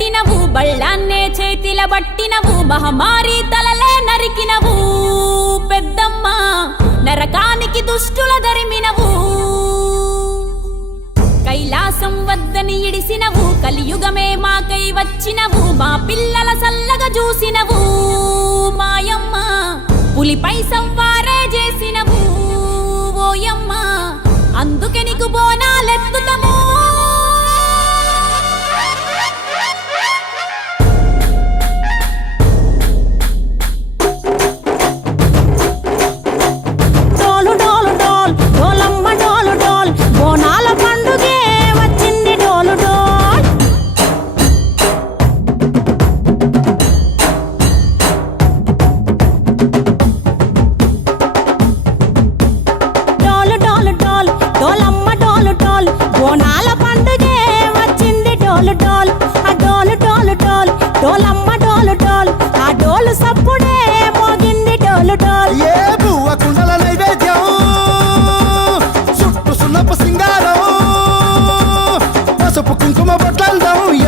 పెట్టినవు బళ్ళాన్నే చేతిల బట్టినవు మహమారి తలలే నరికినవు పెద్దమ్మ నరకానికి దుష్టుల దరిమినవు కైలాసం వద్దని ఇడిసినవు కలియుగమే మాకై వచ్చినవు మా పిల్లల సల్లగా చూసినవు మాయమ్మ పులిపై సంవారే చేసినవు ఓయమ్మ అందుకే నీకు బోనాలెత్తుతము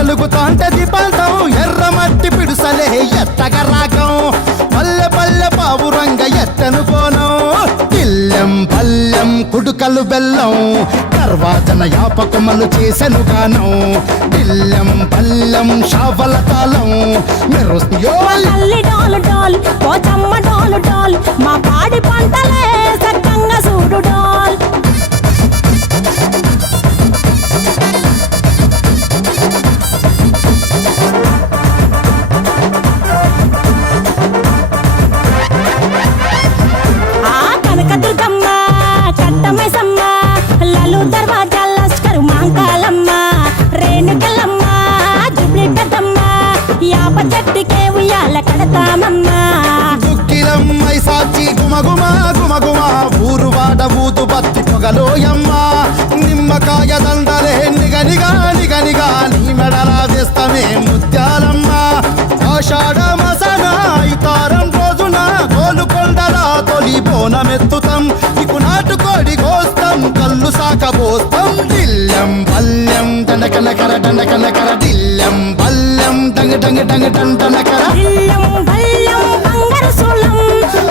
ఎలుగుతాంటే దీపాలతం ఎర్రమట్టి పిడుసలే ఎత్తగా రాగం పల్లె పల్లె పావురంగ ఎత్తను కోనం ఇల్లెం పల్లెం కుడుకలు బెల్లం గర్వాజన యాపకమలు చేసెను గానం ఇల్లెం పల్లెం షావల తాళం మా పాడి పంటలే సక్కంగా చూడు డోల్ చెట్టుకే ఉయ్యాల కడతామమ్మా దుక్కిలమ్మై సాచి గుమగుమ గుమగుమ ఊరు వాడ ఊదు బత్తి పొగలోయమ్మ నిమ్మకాయ దండలే నిగనిగా నిగనిగా నీ మెడలా వేస్తమే ముత్యాలమ్మ ఆషాఢ మసన ఇతారం రోజున గోలుకొండలా తొలి బోనమెత్తుతాం నీకు నాటుకోడి కోస్తాం కళ్ళు సాకబోస్తాం దిల్లెం పల్లెం దండకనకర దండకనకర దిల్లెం పల్లెం డంగ డంగ డంగ డండనకర దిల్లెం పల్లెం బంగారు సోళం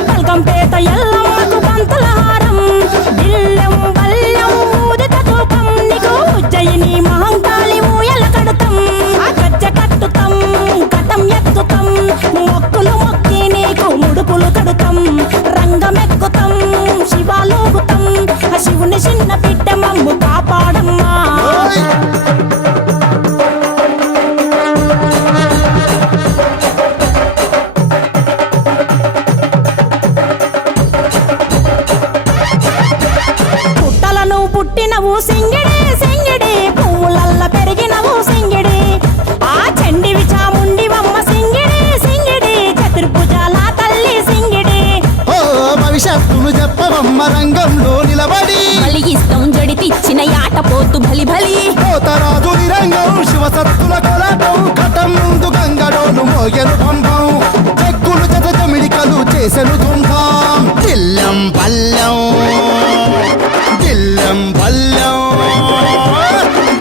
పల్కంపేట ఎల్లమ్మకు పంతుల హారం దిల్లెం పల్లెం ఊదిత ధూపం నీకు ఉజ్జయిని మహంకాళి ఊయల కడతాం గజ్జ కట్టుతాం కటం ఎత్తుతాం మొక్కులు మొక్కి నీకు ముడుపులు కడుతాం రంగమెక్కుతాం శివాలోగుతాం శివుని చిన్న బిడ్డ మమ్ము కాపాడమ్మా పుట్టినవు సింగిడి సింగిడి పువ్వులల్ల పెరిగినవు సింగిడి ఆ చండివి చాముండివమ్మ సింగిడి సింగిడి చతుర్భుజాల తల్లి సింగిడి ఓ భవిష్యత్తును చెప్పవమ్మ రంగంలో నిలబడి బలిగిస్తాం జడితిచ్చిన యాట పోతు బలి బలి పోతరాజు రంగం శివసత్తుల కొలటం కటం ముందు గంగడోను మోయను పంపం చెక్కులు జత జమిడికలు చేసెను తుంటాం దిల్లెం పల్లెం దిల్లెం పల్లెం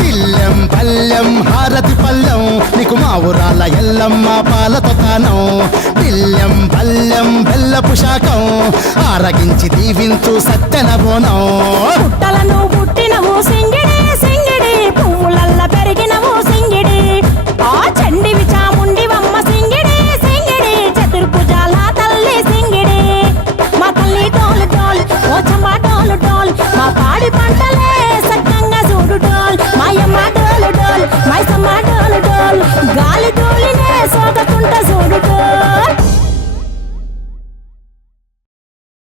దిల్లెం పల్లెం హారతి పల్లెం నీకు మా ఊరాల ఎల్లమ్మ పాలతో కానం దిల్లెం పల్లెం బెల్లపు శాఖం ఆరగించి దీవించు సత్యన బోనం పుట్టలను పుట్టినవు సింగిడి